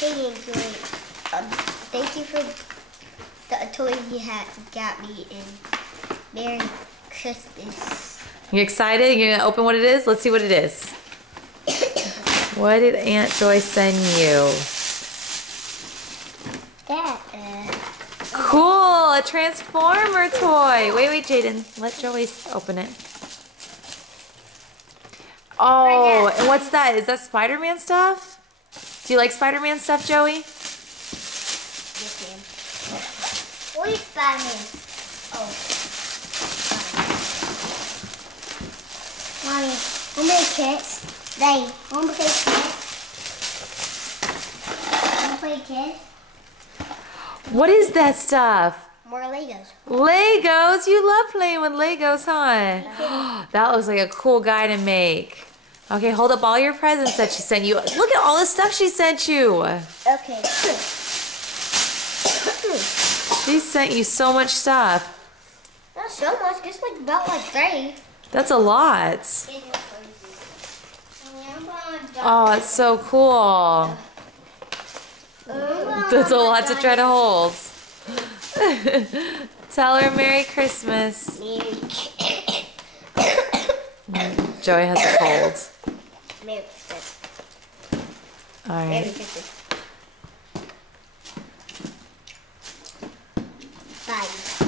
Hey, Joey. Thank you for the toy you got me, and Merry Christmas. You excited? You gonna open what it is? Let's see what it is. What did Aunt Joy send you? That. Cool, a Transformer toy. Wait, Jaden. Let Joey open it. Oh, and what's that? Is that Spider-Man stuff? Do you like Spider-Man stuff, Joey? Yes, ma'am. What is Spider-Man? Oh. Mommy, how many kids? Daddy, want to play kids? Want to play kids? What is that stuff? More Legos. Legos? You love playing with Legos, huh? That looks like a cool guy to make. Okay, hold up all your presents that she sent you. Look at all the stuff she sent you. Okay. She sent you so much stuff. Not so much, just like about like 3. That's a lot. Oh, it's so cool. That's a lot to try to hold. Tell her Merry Christmas. Joey has a cold. Merry Christmas. All right. Merry Christmas. Bye.